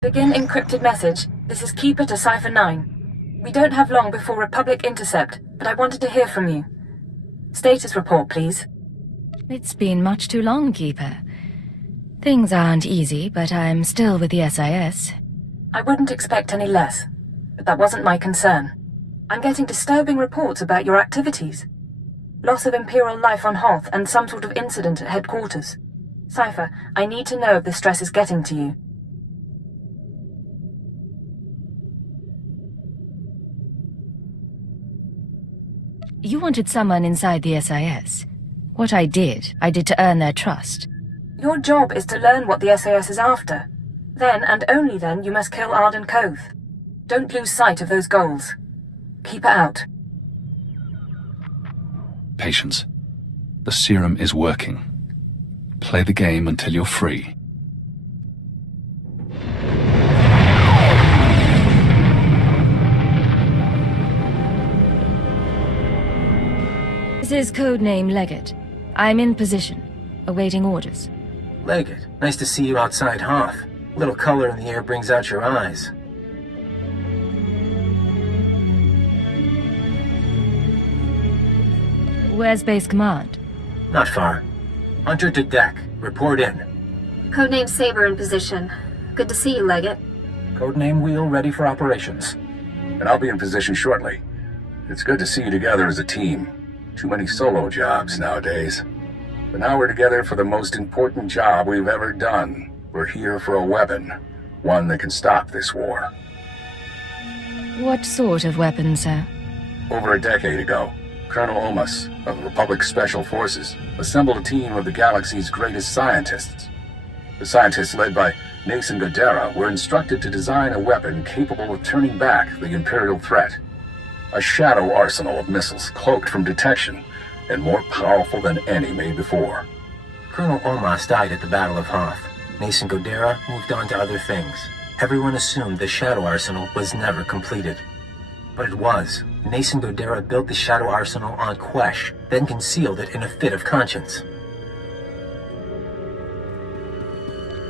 Begin encrypted message. This is Keeper to Cipher 9. We don't have long before Republic intercept, but I wanted to hear from you. Status report, please. It's been much too long, Keeper. Things aren't easy, but I'm still with the SIS. I wouldn't expect any less, but that wasn't my concern. I'm getting disturbing reports about your activities. Loss of Imperial life on Hoth and some sort of incident at headquarters. Cipher, I need to know if the stress is getting to you. You wanted someone inside the SIS. What I did to earn their trust. Your job is to learn what the SAS is after. Then, and only then, you must kill Arden Koth. Don't lose sight of those goals. Keep her out. Patience. The serum is working. Play the game until you're free. This is codename Leggett. I'm in position, awaiting orders. Leggett, nice to see you outside Hoth. A little color in the air brings out your eyes. Where's base command? Not far. Hunter to deck. Report in. Codename Saber in position. Good to see you, Leggett. Codename Wheel ready for operations. And I'll be in position shortly. It's good to see you together as a team. Too many solo jobs nowadays. But now we're together for the most important job we've ever done. We're here for a weapon. One that can stop this war. What sort of weapon, sir? Over a decade ago, Colonel Omas of the Republic Special Forces assembled a team of the galaxy's greatest scientists. The scientists, led by Nason Godera, were instructed to design a weapon capable of turning back the Imperial threat. A shadow arsenal of missiles cloaked from detection and more powerful than any made before. Colonel Omas died at the Battle of Hoth. Nason Godera moved on to other things. Everyone assumed the shadow arsenal was never completed. But it was. Nason Godera built the shadow arsenal on Quesh, then concealed it in a fit of conscience.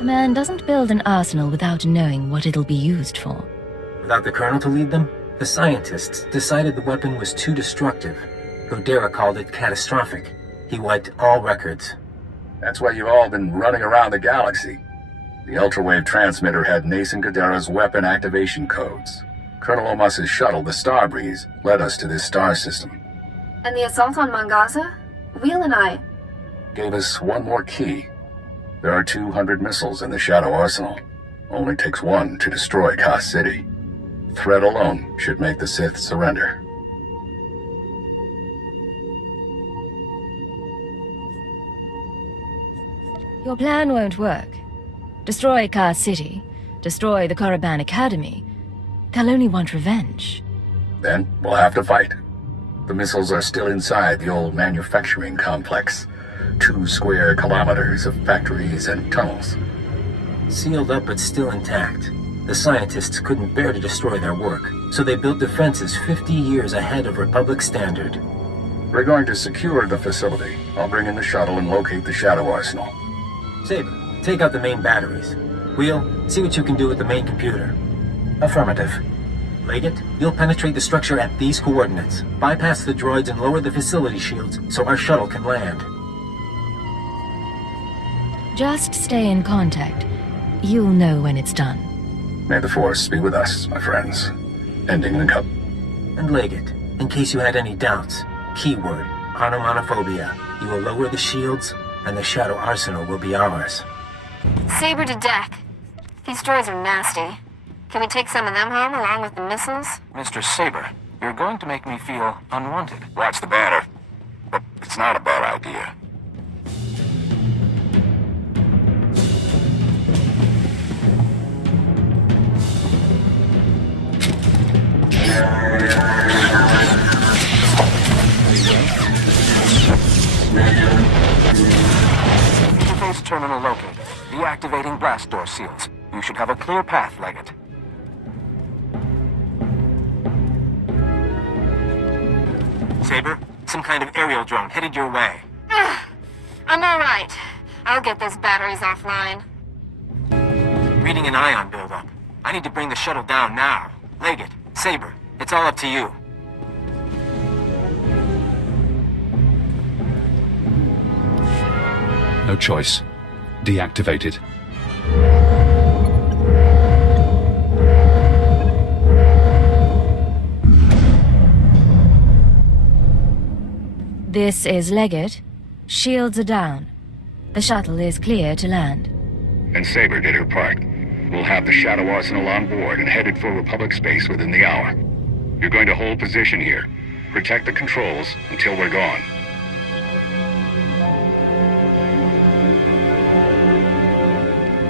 A man doesn't build an arsenal without knowing what it'll be used for. Without the Colonel to lead them, the scientists decided the weapon was too destructive. Godera called it catastrophic. He wiped all records. That's why you've all been running around the galaxy. The ultrawave transmitter had Nason Godera's weapon activation codes. Colonel Omas's shuttle, the Starbreeze, led us to this star system. And the assault on Mangasa? Wheel and I... Gave us one more key. There are 200 missiles in the Shadow Arsenal. Only takes one to destroy Ka City. Threat alone should make the Sith surrender. Your plan won't work. Destroy Ka City, destroy the Korriban Academy. They'll only want revenge. Then we'll have to fight. The missiles are still inside the old manufacturing complex. 2 square kilometers of factories and tunnels. Sealed up but still intact. The scientists couldn't bear to destroy their work, so they built defenses 50 years ahead of Republic standard. We're going to secure the facility. I'll bring in the shuttle and locate the Shadow Arsenal. Saber, take out the main batteries. Wheel, see what you can do with the main computer. Affirmative. Leggett, you'll penetrate the structure at these coordinates. Bypass the droids and lower the facility shields so our shuttle can land. Just stay in contact. You'll know when it's done. May the Force be with us, my friends. Ending the cup. And Leggett, in case you had any doubts, keyword, onomatophobia. You will lower the shields, and the Shadow Arsenal will be ours. Saber to deck. These droids are nasty. Can we take some of them home along with the missiles? Mr. Saber, you're going to make me feel unwanted. Watch the banner. But it's not a bad idea. Interface terminal located. Deactivating blast door seals. You should have a clear path, Leggett. Saber, some kind of aerial drone headed your way. I'm all right. I'll get those batteries offline. Reading an ion buildup. I need to bring the shuttle down now. Leggett, Saber, it's all up to you. No choice. Deactivated. This is Leggett. Shields are down. The shuttle is clear to land. And Saber did her part. We'll have the Shadow Arsenal on board and headed for Republic space within the hour. You're going to hold position here. Protect the controls until we're gone.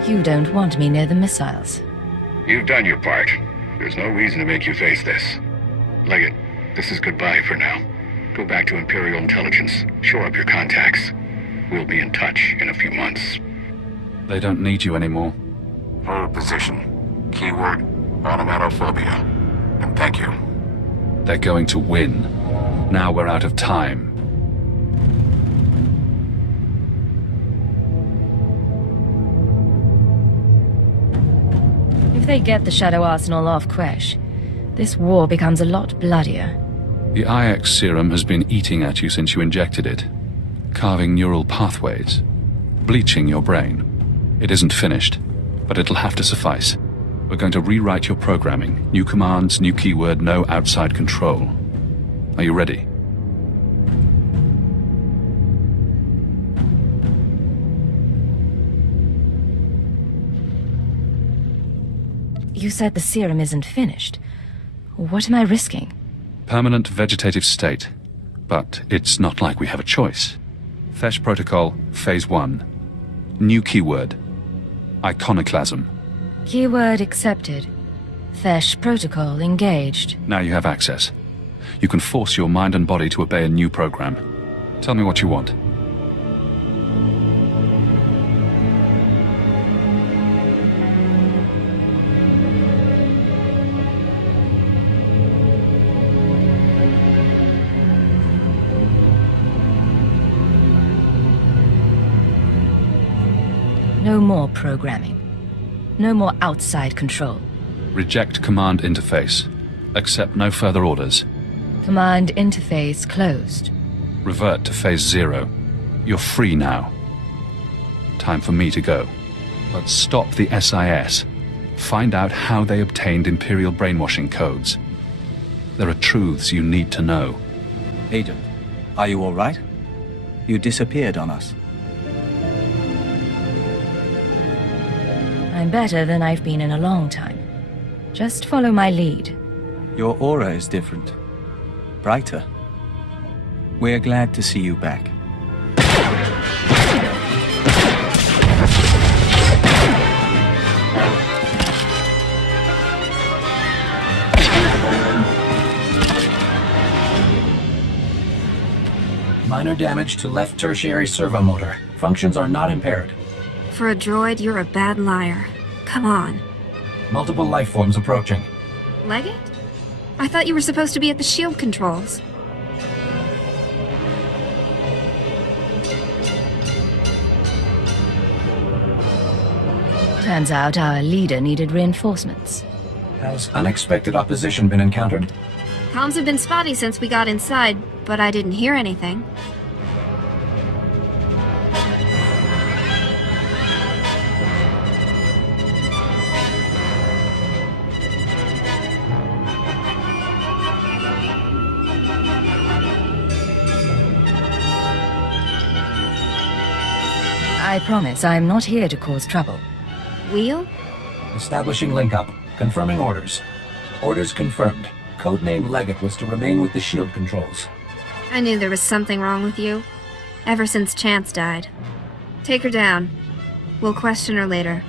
You don't want me near the missiles. You've done your part. There's no reason to make you face this. Leggett, this is goodbye for now. Go back to Imperial Intelligence. Shore up your contacts. We'll be in touch in a few months. They don't need you anymore. Hold position. Keyword, automatophobia. And thank you. They're going to win. Now we're out of time. If they get the Shadow Arsenal off Quesh, this war becomes a lot bloodier. The IX serum has been eating at you since you injected it. Carving neural pathways. Bleaching your brain. It isn't finished, but it'll have to suffice. We're going to rewrite your programming. New commands, new keyword, no outside control. Are you ready? You said the serum isn't finished. What am I risking? Permanent vegetative state. But it's not like we have a choice. Quesh Protocol, Phase 1. New keyword. Iconoclasm. Keyword accepted. Quesh Protocol engaged. Now you have access. You can force your mind and body to obey a new program. Tell me what you want. No more programming. No more outside control. Reject command interface. Accept no further orders. Command interface closed. Revert to Phase 0. You're free now. Time for me to go. But stop the SIS. Find out how they obtained Imperial brainwashing codes. There are truths you need to know. Agent, are you all right? You disappeared on us. I'm better than I've been in a long time. Just follow my lead. Your aura is different. Brighter. We're glad to see you back. Minor damage to left tertiary servo motor. Functions are not impaired. For a droid, you're a bad liar. Come on. Multiple life forms approaching. Leggett? I thought you were supposed to be at the shield controls. Turns out our leader needed reinforcements. Has unexpected opposition been encountered? Comms have been spotty since we got inside, but I didn't hear anything. I promise I'm not here to cause trouble. Wheel? Establishing link-up. Confirming orders. Orders confirmed. Codename Leggett was to remain with the shield controls. I knew there was something wrong with you. Ever since Chance died. Take her down. We'll question her later.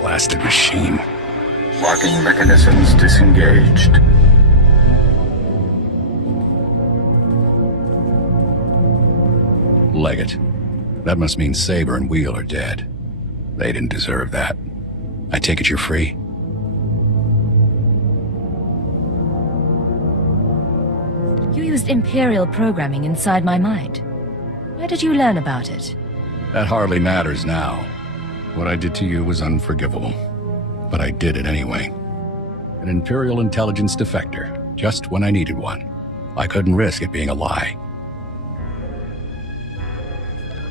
Blasted machine. Locking mechanisms disengaged. Leggett. That must mean Saber and Wheel are dead. They didn't deserve that. I take it you're free? You used Imperial programming inside my mind. Where did you learn about it? That hardly matters now. What I did to you was unforgivable. But I did it anyway. An Imperial intelligence defector, just when I needed one. I couldn't risk it being a lie.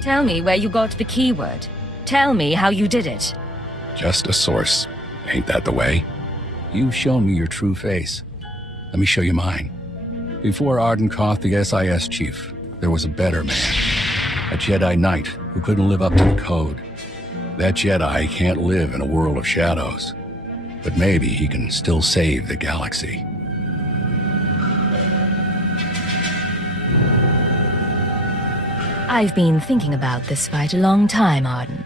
Tell me where you got the keyword. Tell me how you did it. Just a source. Ain't that the way? You've shown me your true face. Let me show you mine. Before Ardenkoth, the SIS chief, there was a better man. A Jedi Knight who couldn't live up to the code. That Jedi can't live in a world of shadows. But maybe he can still save the galaxy. I've been thinking about this fight a long time, Arden.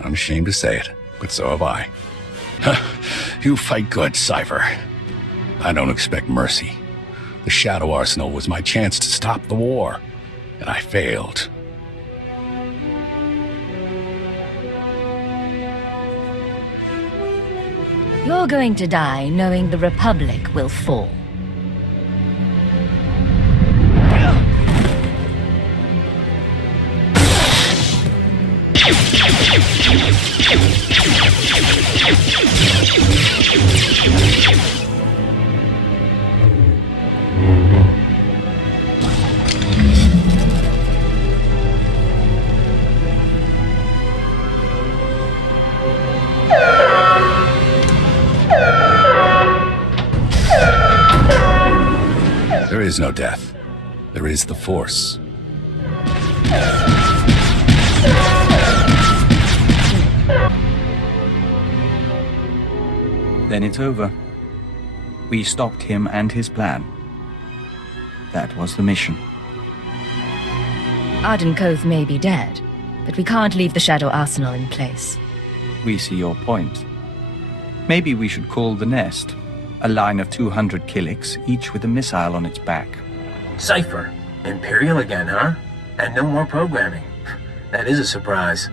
I'm ashamed to say it, but so have I. You fight good, Cypher. I don't expect mercy. The Shadow Arsenal was my chance to stop the war, and I failed. You're going to die knowing the Republic will fall. There is no death. There is the Force. Then it's over. We stopped him and his plan. That was the mission. Ardenkoth may be dead, but we can't leave the Shadow Arsenal in place. We see your point. Maybe we should call the nest. A line of 200 Killiks, each with a missile on its back. Cypher. Imperial again, huh? And no more programming. That is a surprise.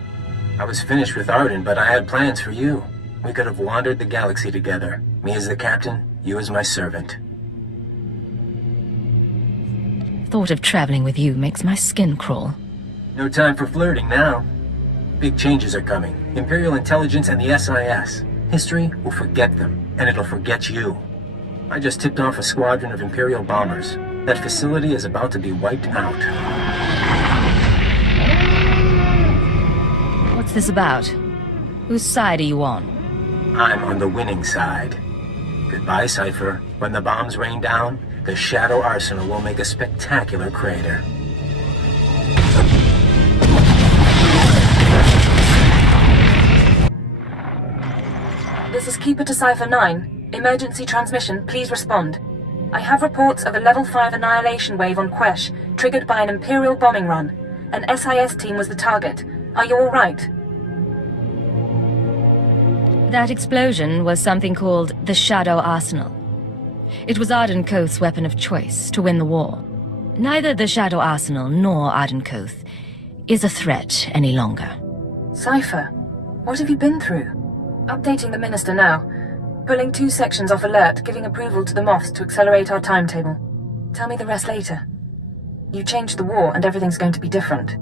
I was finished with Arden, but I had plans for you. We could have wandered the galaxy together. Me as the captain, you as my servant. Thought of traveling with you makes my skin crawl. No time for flirting now. Big changes are coming. Imperial intelligence and the SIS. History will forget them, and it'll forget you. I just tipped off a squadron of Imperial bombers. That facility is about to be wiped out. What's this about? Whose side are you on? I'm on the winning side. Goodbye, Cypher. When the bombs rain down, the Shadow Arsenal will make a spectacular crater. This is Keeper to Cypher 9. Emergency transmission, please respond. I have reports of a level 5 annihilation wave on Quesh, triggered by an Imperial bombing run. An SIS team was the target. Are you all right? That explosion was something called the Shadow Arsenal. It was Ardenkoth's weapon of choice to win the war. Neither the Shadow Arsenal nor Ardenkoth is a threat any longer. Cypher, what have you been through? Updating the Minister now. Pulling 2 sections off alert, giving approval to the Moths to accelerate our timetable. Tell me the rest later. You changed the war and everything's going to be different.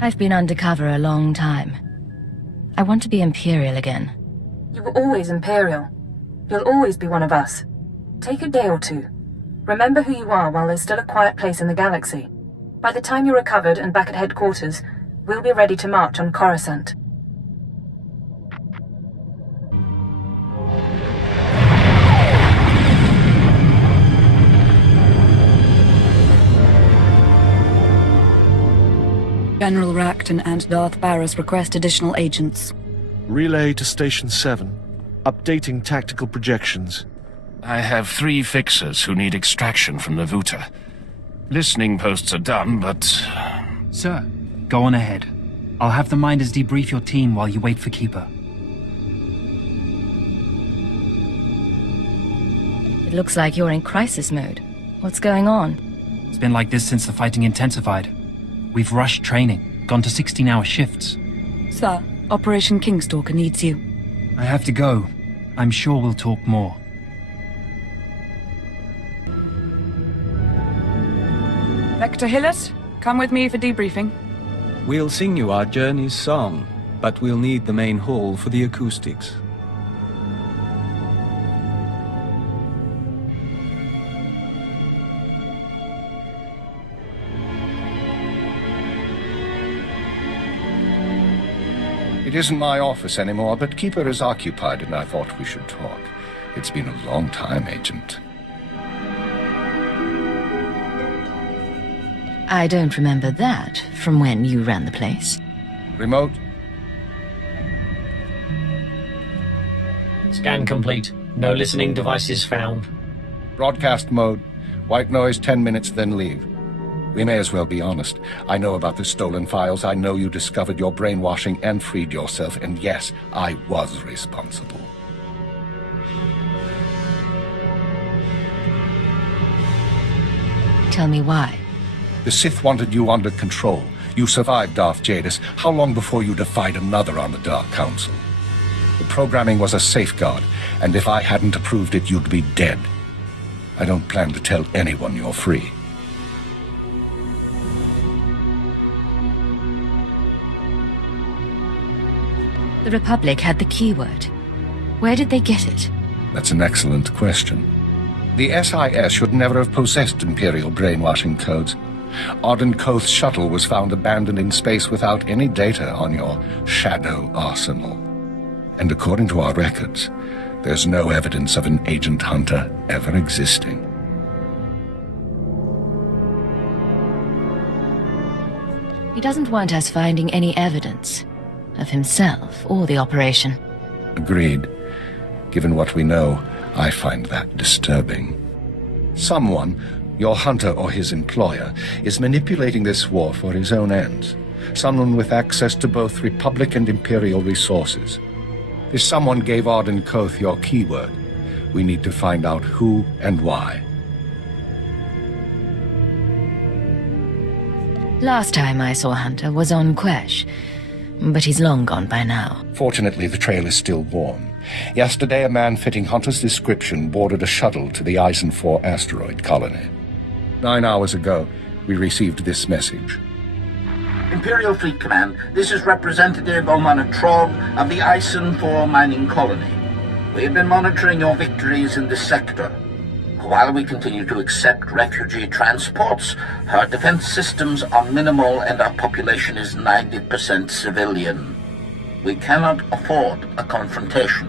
I've been undercover a long time. I want to be Imperial again. You were always Imperial. You'll always be one of us. Take a day or two. Remember who you are while there's still a quiet place in the galaxy. By the time you're recovered and back at headquarters, we'll be ready to march on Coruscant. General Racton and Darth Barris request additional agents. Relay to Station 7. Updating tactical projections. I have 3 fixers who need extraction from the Vuta. Listening posts are done, but... Sir, go on ahead. I'll have the Minders debrief your team while you wait for Keeper. It looks like you're in crisis mode. What's going on? It's been like this since the fighting intensified. We've rushed training, gone to 16-hour shifts. Sir, Operation Kingstalker needs you. I have to go. I'm sure we'll talk more. Vector Hillis, come with me for debriefing. We'll sing you our journey's song, but we'll need the main hall for the acoustics. It isn't my office anymore, but Keeper is occupied and I thought we should talk. It's been a long time, Agent. I don't remember that from when you ran the place. Remote? Scan complete. No listening devices found. Broadcast mode. White noise 10 minutes, then leave. We may as well be honest. I know about the stolen files. I know you discovered your brainwashing and freed yourself. And yes, I was responsible. Tell me why. The Sith wanted you under control. You survived Darth Jadis. How long before you defied another on the Dark Council? The programming was a safeguard, and if I hadn't approved it, you'd be dead. I don't plan to tell anyone you're free. The Republic had the keyword. Where did they get it? That's an excellent question. The SIS should never have possessed Imperial brainwashing codes. Arden Koth's shuttle was found abandoned in space without any data on your shadow arsenal. And according to our records, there's no evidence of an agent hunter ever existing. He doesn't want us finding any evidence of himself or the operation. Agreed. Given what we know, I find that disturbing. Someone, your hunter or his employer, is manipulating this war for his own ends. Someone with access to both Republic and Imperial resources. This someone gave Arden Koth your keyword. We need to find out who and why. Last time I saw Hunter was on Quesh, but he's long gone by now. Fortunately, the trail is still warm. Yesterday, a man fitting Hunter's description boarded a shuttle to the Eisen 4 asteroid colony. 9 hours ago, we received this message. Imperial Fleet Command, this is Representative Omana Trog of the Eisen 4 mining colony. We have been monitoring your victories in this sector. While we continue to accept refugee transports, our defense systems are minimal and our population is 90% civilian. We cannot afford a confrontation.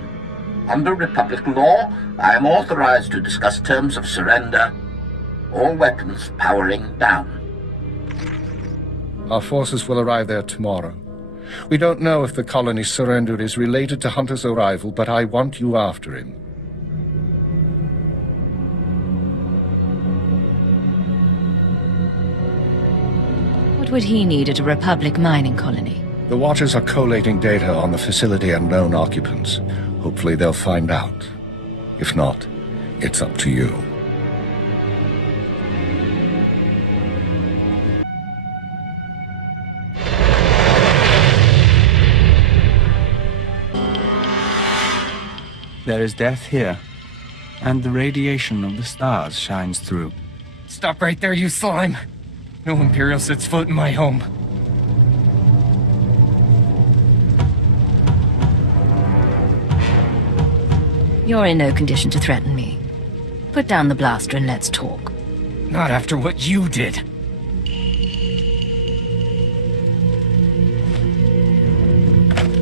Under Republic law, I am authorized to discuss terms of surrender. All weapons powering down. Our forces will arrive there tomorrow. We don't know if the colony's surrender is related to Hunter's arrival, but I want you after him. What would he need at a Republic mining colony? The Watchers are collating data on the facility and known occupants. Hopefully they'll find out. If not, it's up to you. There is death here, and the radiation of the stars shines through. Stop right there, you slime! No Imperial sets foot in my home. You're in no condition to threaten me. Put down the blaster and let's talk. Not after what you did.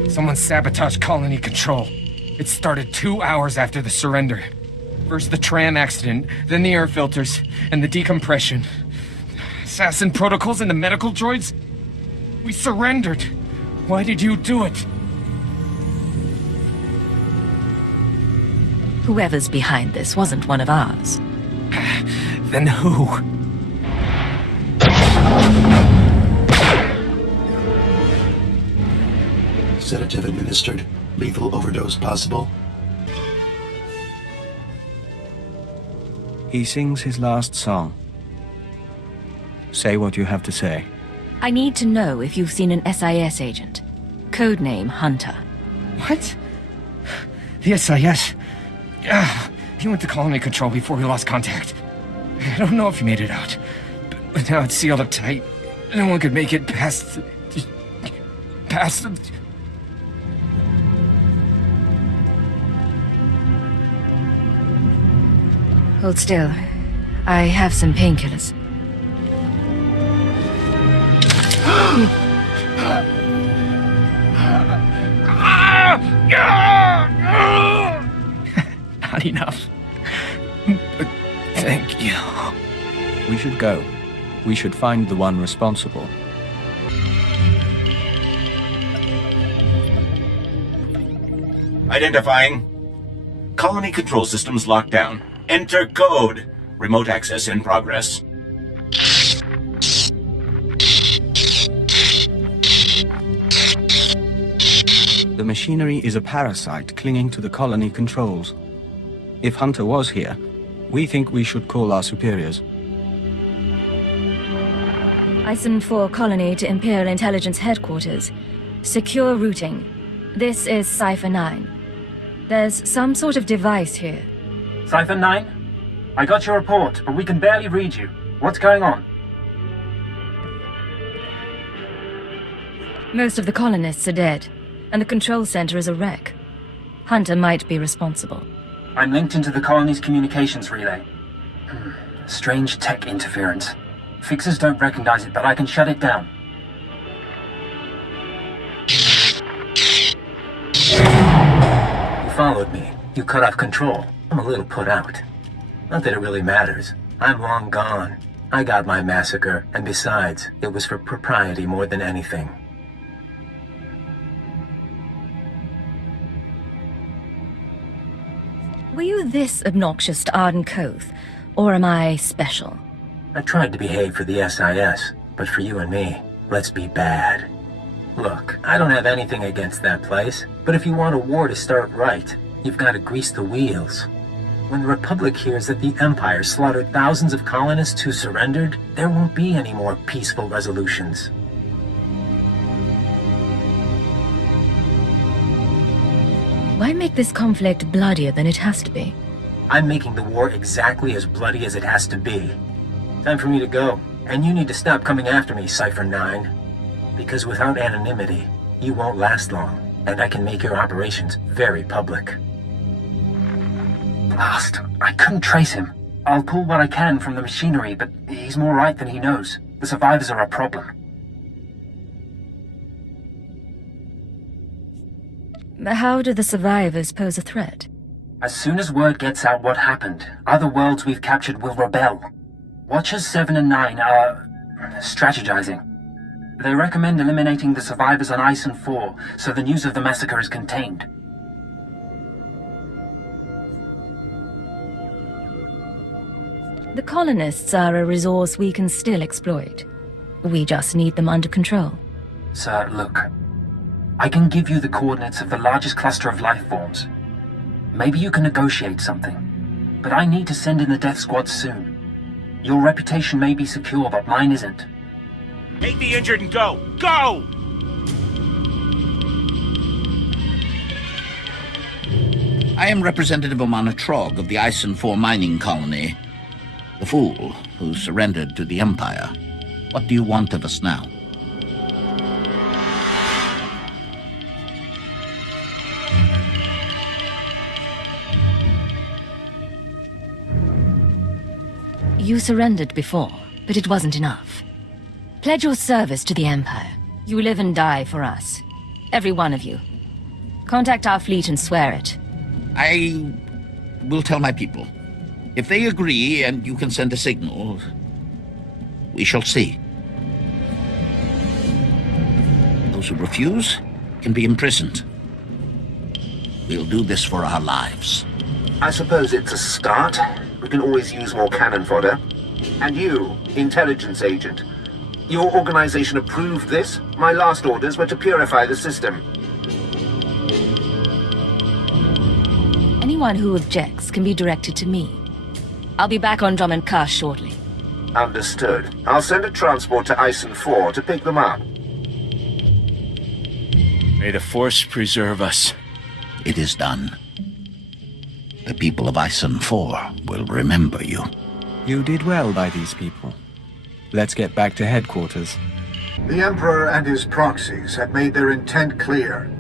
Someone sabotaged colony control. It started 2 hours after the surrender. First the tram accident, then the air filters, and the decompression. Assassin protocols and the medical droids? We surrendered. Why did you do it? Whoever's behind this wasn't one of ours. Then who? Sedative administered. Lethal overdose possible. He sings his last song. Say what you have to say. I need to know if you've seen an SIS agent. Codename Hunter. What? The SIS? He went to colony control before we lost contact. I don't know if he made it out. But now it's sealed up tight. No one could make it past... Hold still. I have some painkillers. Not enough. But thank you. We should go. We should find the one responsible. Identifying. Colony control systems locked down. Enter code. Remote access in progress. The machinery is a parasite clinging to the colony controls. If Hunter was here, we think we should call our superiors. Ison 4 colony to Imperial Intelligence headquarters. Secure routing. This is Cipher 9. There's some sort of device here. Cipher 9? I got your report, but we can barely read you. What's going on? Most of the colonists are dead, and the control center is a wreck. Hunter might be responsible. I'm linked into the colony's communications relay. Strange tech interference. Fixers don't recognize it, but I can shut it down. You followed me. You cut off control. I'm a little put out. Not that it really matters. I'm long gone. I got my massacre, and besides, it was for propriety more than anything. Were you this obnoxious to Arden Koth, or am I special? I tried to behave for the SIS, but for you and me, let's be bad. Look, I don't have anything against that place, but if you want a war to start right, you've got to grease the wheels. When the Republic hears that the Empire slaughtered thousands of colonists who surrendered, there won't be any more peaceful resolutions. Why make this conflict bloodier than it has to be? I'm making the war exactly as bloody as it has to be. Time for me to go, and you need to stop coming after me, Cipher 9. Because without anonymity, you won't last long, and I can make your operations very public. Blast, I couldn't trace him. I'll pull what I can from the machinery, but he's more right than he knows. The survivors are a problem. How do the survivors pose a threat? As soon as word gets out what happened, other worlds we've captured will rebel. Watchers 7 and 9 are strategizing. They recommend eliminating the survivors on Ison 4, so the news of the massacre is contained. The colonists are a resource we can still exploit. We just need them under control. Sir, look. I can give you the coordinates of the largest cluster of life forms. Maybe you can negotiate something. But I need to send in the death squad soon. Your reputation may be secure, but mine isn't. Take the injured and go! Go! I am Representative Omana Trog of the Ison 4 mining colony. The fool who surrendered to the Empire. What do you want of us now? You surrendered before, but it wasn't enough. Pledge your service to the Empire. You live and die for us. Every one of you. Contact our fleet and swear it. I will tell my people. If they agree and you can send a signal, we shall see. Those who refuse can be imprisoned. We'll do this for our lives. I suppose it's a start. We can always use more cannon fodder. And you, intelligence agent. Your organization approved this? My last orders were to purify the system. Anyone who objects can be directed to me. I'll be back on Drummond Cuss shortly. Understood. I'll send a transport to Ison 4 to pick them up. May the Force preserve us. It is done. The people of Ison 4 will remember you. You did well by these people. Let's get back to headquarters. The Emperor and his proxies have made their intent clear.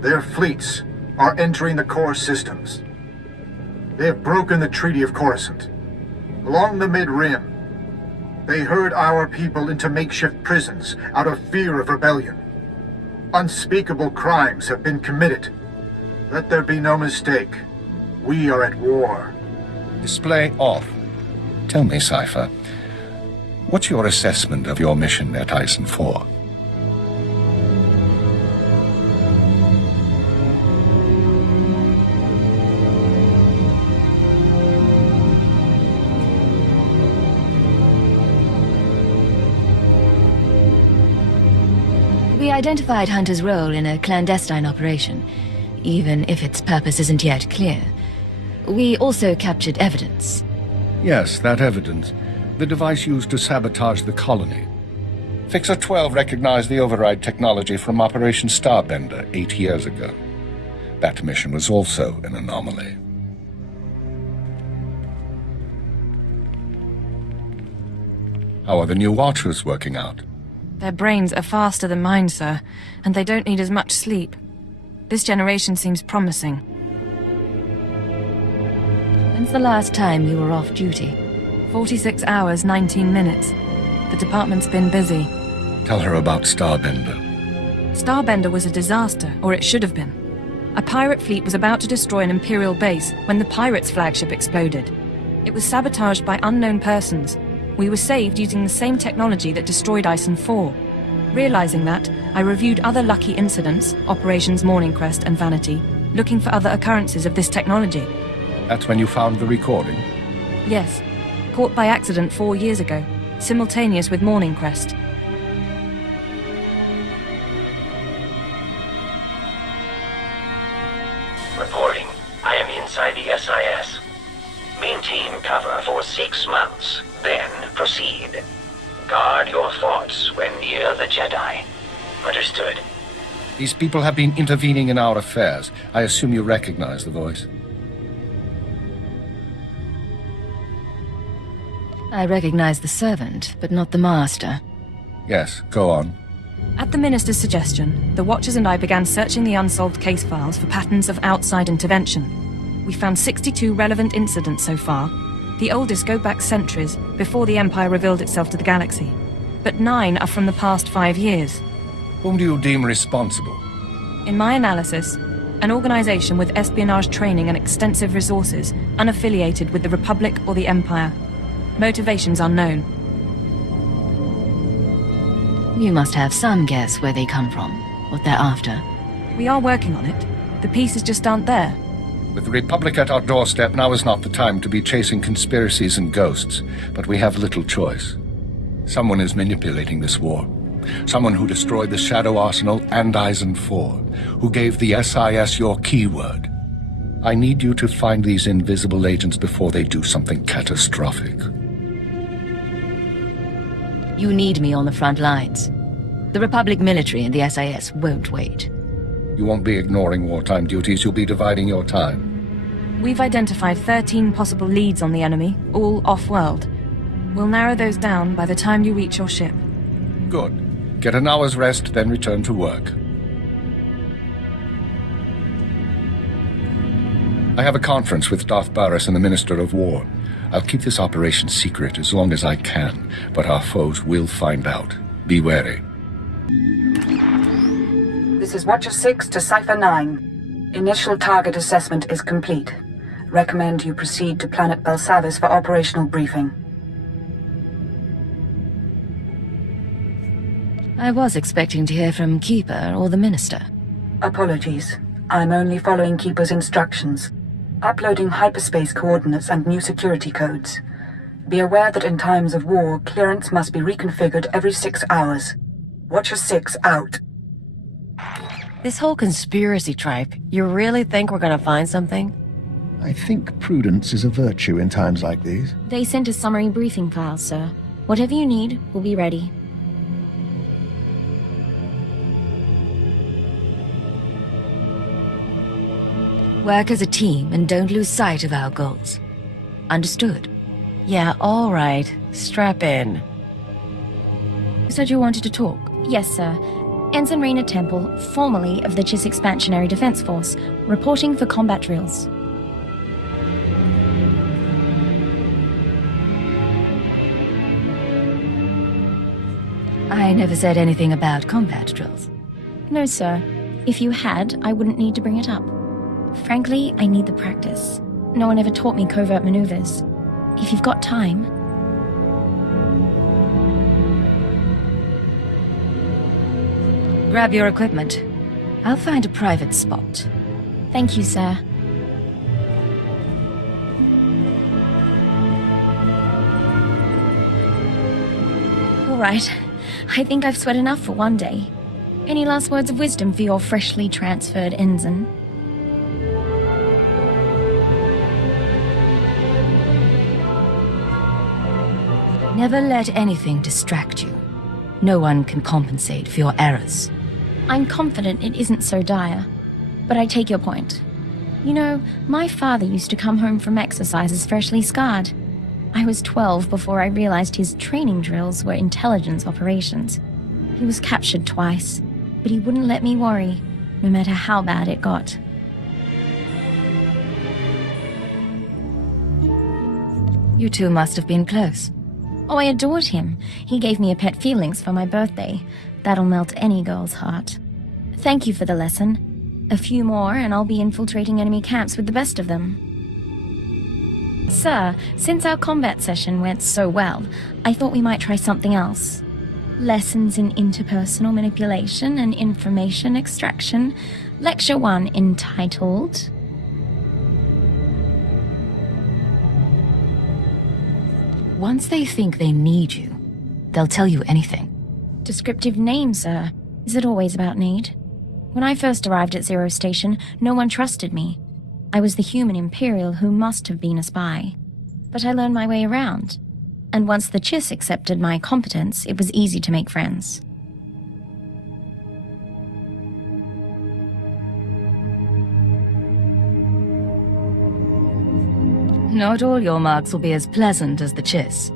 Their fleets are entering the core systems. They have broken the Treaty of Coruscant. Along the Mid-Rim, they herd our people into makeshift prisons out of fear of rebellion. Unspeakable crimes have been committed. Let there be no mistake. We are at war. Display off. Tell me, Cypher, what's your assessment of your mission at Ison 4? We identified Hunter's role in a clandestine operation, even if its purpose isn't yet clear. We also captured evidence. Yes, that evidence. The device used to sabotage the colony. Fixer 12 recognized the override technology from Operation Starbender 8 years ago. That mission was also an anomaly. How are the new Watchers working out? Their brains are faster than mine, sir, and they don't need as much sleep. This generation seems promising. When's the last time you were off duty? 46 hours, 19 minutes. The department's been busy. Tell her about Starbender. Starbender was a disaster, or it should have been. A pirate fleet was about to destroy an Imperial base when the pirates' flagship exploded. It was sabotaged by unknown persons. We were saved using the same technology that destroyed Ison 4. Realizing that, I reviewed other lucky incidents, Operations Morning Crest and Vanity, looking for other occurrences of this technology. That's when you found the recording? Yes. Caught by accident 4 years ago, simultaneous with Morning Crest. Reporting. I am inside the SIS. Maintain cover for 6 months, then proceed. Guard your thoughts when near the Jedi. Understood. These people have been intervening in our affairs. I assume you recognize the voice. I recognize the servant, but not the master. Yes, go on. At the Minister's suggestion, the Watchers and I began searching the unsolved case files for patterns of outside intervention. We found 62 relevant incidents so far. The oldest go back centuries, before the Empire revealed itself to the galaxy. But 9 are from the past 5 years. Whom do you deem responsible? In my analysis, an organization with espionage training and extensive resources, unaffiliated with the Republic or the Empire. Motivations unknown. You must have some guess where they come from, what they're after. We are working on it. The pieces just aren't there. With the Republic at our doorstep, now is not the time to be chasing conspiracies and ghosts, but we have little choice. Someone is manipulating this war. Someone who destroyed the Shadow Arsenal and Ison 4, who gave the SIS your keyword. I need you to find these invisible agents before they do something catastrophic. You need me on the front lines. The Republic military and the SIS won't wait. You won't be ignoring wartime duties, you'll be dividing your time. We've identified 13 possible leads on the enemy, all off-world. We'll narrow those down by the time you reach your ship. Good. Get an hour's rest, then return to work. I have a conference with Darth Baras and the Minister of War. I'll keep this operation secret as long as I can, but our foes will find out. Be wary. This is Watcher 6 to Cypher 9. Initial target assessment is complete. Recommend you proceed to Planet Belsavis for operational briefing. I was expecting to hear from Keeper or the Minister. Apologies. I'm only following Keeper's instructions. Uploading hyperspace coordinates and new security codes. Be aware that in times of war, clearance must be reconfigured every 6 hours. Watcher 6 out. This whole conspiracy tripe, you really think we're gonna find something? I think prudence is a virtue in times like these. They sent a summary briefing file, sir. Whatever you need, will be ready. Work as a team and don't lose sight of our goals. Understood? Yeah, all right. Strap in. You said you wanted to talk? Yes, sir. Ensign Raina Temple, formerly of the Chiss Expansionary Defense Force, reporting for combat drills. I never said anything about combat drills. No, sir. If you had, I wouldn't need to bring it up. Frankly, I need the practice. No one ever taught me covert maneuvers. If you've got time... Grab your equipment. I'll find a private spot. Thank you, sir. All right. I think I've sweat enough for one day. Any last words of wisdom for your freshly transferred ensign? Never let anything distract you. No one can compensate for your errors. I'm confident it isn't so dire, but I take your point. You know, my father used to come home from exercises freshly scarred. I was 12 before I realized his training drills were intelligence operations. He was captured twice, but he wouldn't let me worry, no matter how bad it got. You two must have been close. Oh, I adored him. He gave me a pet feelings for my birthday. That'll melt any girl's heart. Thank you for the lesson. A few more and I'll be infiltrating enemy camps with the best of them. Sir, since our combat session went so well, I thought we might try something else. Lessons in interpersonal manipulation and information extraction. Lecture 1 entitled... Once they think they need you, they'll tell you anything. Descriptive name, sir. Is it always about need? When I first arrived at Zero Station, no one trusted me. I was the human Imperial who must have been a spy. But I learned my way around. And once the Chiss accepted my competence, it was easy to make friends. Not all your marks will be as pleasant as the Chiss.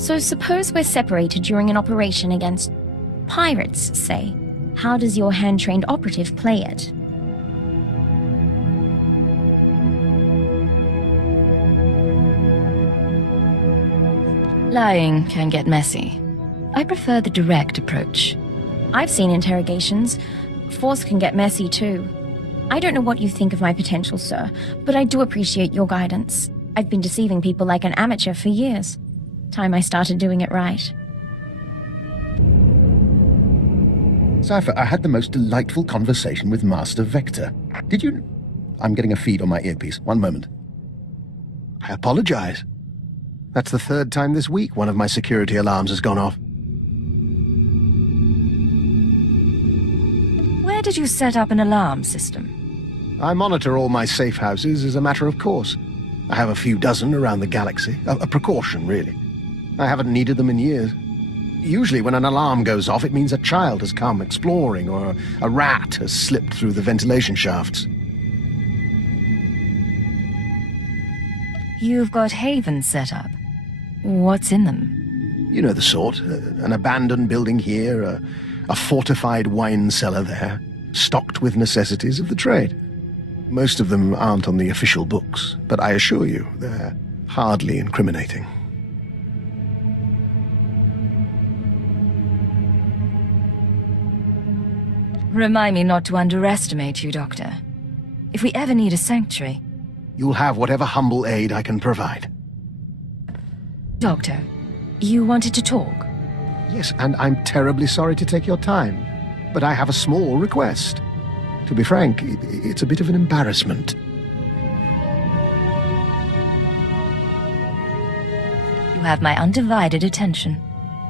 So suppose we're separated during an operation against pirates, say. How does your hand-trained operative play it? Lying can get messy. I prefer the direct approach. I've seen interrogations. Force can get messy too. I don't know what you think of my potential, sir, but I do appreciate your guidance. I've been deceiving people like an amateur for years. Time I started doing it right. Cypher, I had the most delightful conversation with Master Vector. Did you... I'm getting a feed on my earpiece. One moment. I apologize. That's the third time this week one of my security alarms has gone off. Where did you set up an alarm system? I monitor all my safe houses as a matter of course. I have a few dozen around the galaxy. A precaution, really. I haven't needed them in years. Usually when an alarm goes off, it means a child has come exploring or a rat has slipped through the ventilation shafts. You've got havens set up. What's in them? You know the sort. An abandoned building here, a fortified wine cellar there, stocked with necessities of the trade. Most of them aren't on the official books, but I assure you, they're hardly incriminating. Remind me not to underestimate you, Doctor. If we ever need a sanctuary... You'll have whatever humble aid I can provide. Doctor, you wanted to talk? Yes, and I'm terribly sorry to take your time, but I have a small request. To be frank, it's a bit of an embarrassment. You have my undivided attention.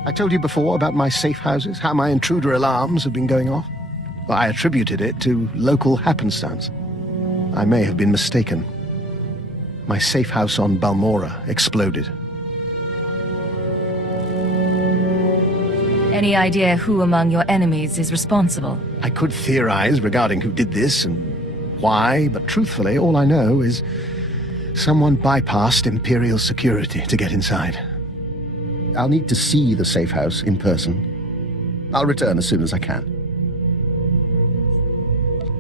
I told you before about my safe houses, how my intruder alarms have been going off. Well, I attributed it to local happenstance. I may have been mistaken. My safe house on Balmora exploded. Any idea who among your enemies is responsible? I could theorize regarding who did this and why, but truthfully, all I know is someone bypassed Imperial security to get inside. I'll need to see the safe house in person. I'll return as soon as I can.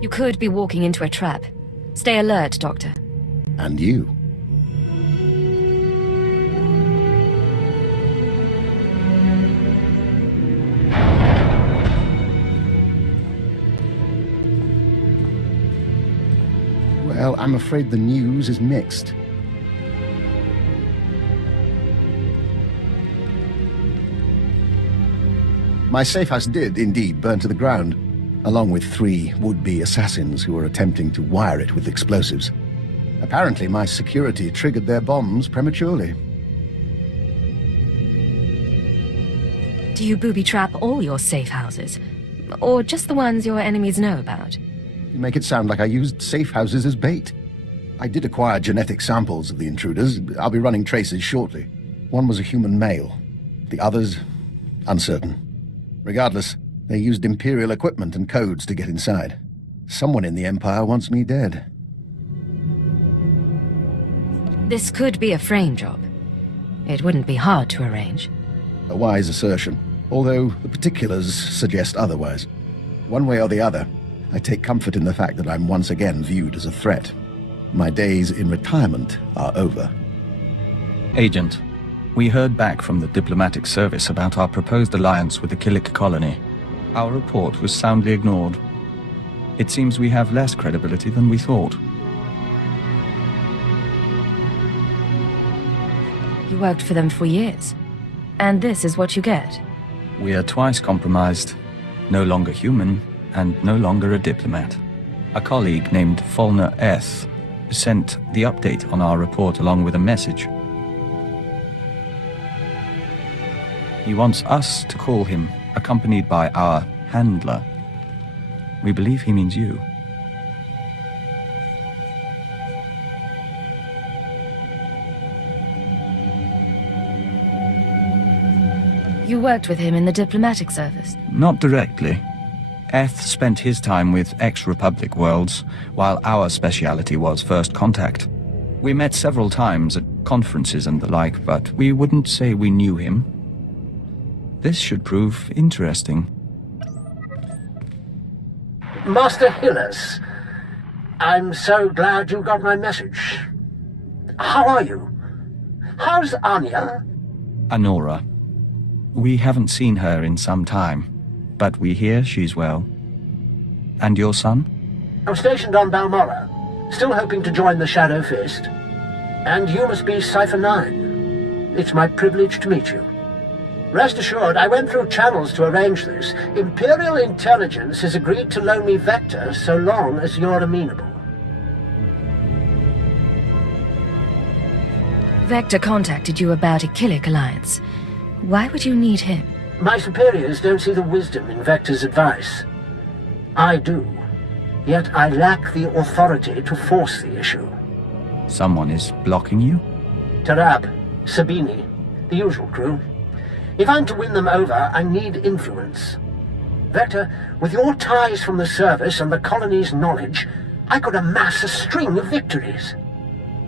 You could be walking into a trap. Stay alert, Doctor. And you. Well, I'm afraid the news is mixed. My safe house did, indeed, burn to the ground, along with 3 would-be assassins who were attempting to wire it with explosives. Apparently, my security triggered their bombs prematurely. Do you booby-trap all your safe houses? Or just the ones your enemies know about? You make it sound like I used safe houses as bait. I did acquire genetic samples of the intruders. I'll be running traces shortly. One was a human male. The others, uncertain. Regardless, they used Imperial equipment and codes to get inside. Someone in the Empire wants me dead. This could be a frame job. It wouldn't be hard to arrange. A wise assertion, although the particulars suggest otherwise. One way or the other, I take comfort in the fact that I'm once again viewed as a threat. My days in retirement are over. Agent, we heard back from the diplomatic service about our proposed alliance with the Killik colony. Our report was soundly ignored. It seems we have less credibility than we thought. You worked for them for years. And this is what you get. We are twice compromised. No longer human, and no longer a diplomat. A colleague named Fulner Eth sent the update on our report along with a message. He wants us to call him, accompanied by our handler. We believe he means you. You worked with him in the diplomatic service? Not directly. Eth spent his time with ex-Republic worlds, while our speciality was first contact. We met several times at conferences and the like, but we wouldn't say we knew him. This should prove interesting. Master Hillis, I'm so glad you got my message. How are you? How's Anya? Anora. We haven't seen her in some time, but we hear she's well. And your son? I'm stationed on Balmora, still hoping to join the Shadow Fist. And you must be Cipher 9. It's my privilege to meet you. Rest assured, I went through channels to arrange this. Imperial Intelligence has agreed to loan me Vector so long as you're amenable. Vector contacted you about a Killik alliance. Why would you need him? My superiors don't see the wisdom in Vector's advice. I do. Yet I lack the authority to force the issue. Someone is blocking you? Tarab, Sabini, the usual crew. If I'm to win them over, I need influence. Vector, with your ties from the service and the colony's knowledge, I could amass a string of victories.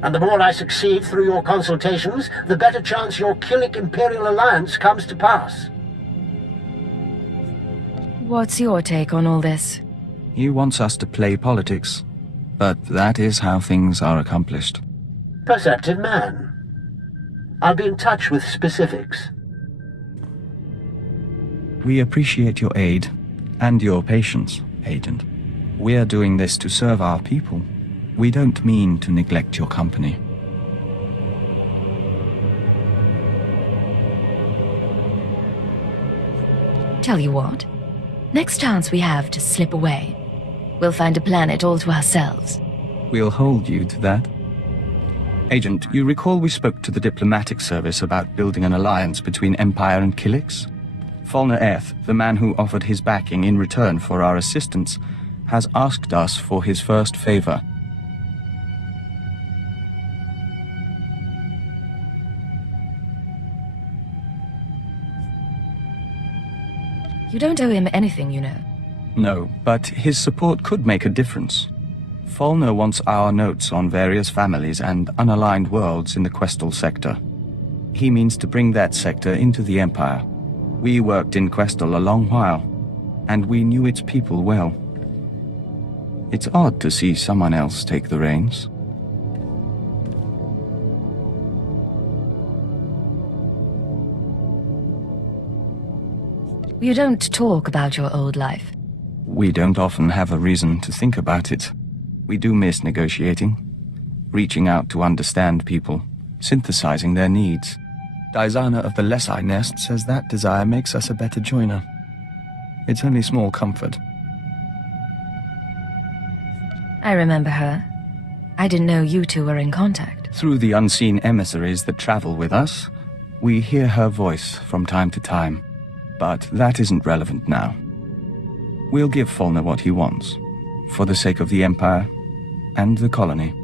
And the more I succeed through your consultations, the better chance your Killik Imperial Alliance comes to pass. What's your take on all this? He wants us to play politics, but that is how things are accomplished. Perceptive man. I'll be in touch with specifics. We appreciate your aid and your patience, Agent. We're doing this to serve our people. We don't mean to neglect your company. Tell you what, next chance we have to slip away, we'll find a planet all to ourselves. We'll hold you to that. Agent, you recall we spoke to the diplomatic service about building an alliance between Empire and Killiks? Fulner Eth, the man who offered his backing in return for our assistance, has asked us for his first favor. You don't owe him anything, you know. No, but his support could make a difference. Falner wants our notes on various families and unaligned worlds in the Questal sector. He means to bring that sector into the Empire. We worked in Questal a long while, and we knew its people well. It's odd to see someone else take the reins. You don't talk about your old life. We don't often have a reason to think about it. We do miss negotiating, reaching out to understand people, synthesizing their needs. Dizana of the Lesai Nest says that desire makes us a better joiner. It's only small comfort. I remember her. I didn't know you two were in contact. Through the unseen emissaries that travel with us, we hear her voice from time to time. But that isn't relevant now. We'll give Falner what he wants, for the sake of the Empire and the colony.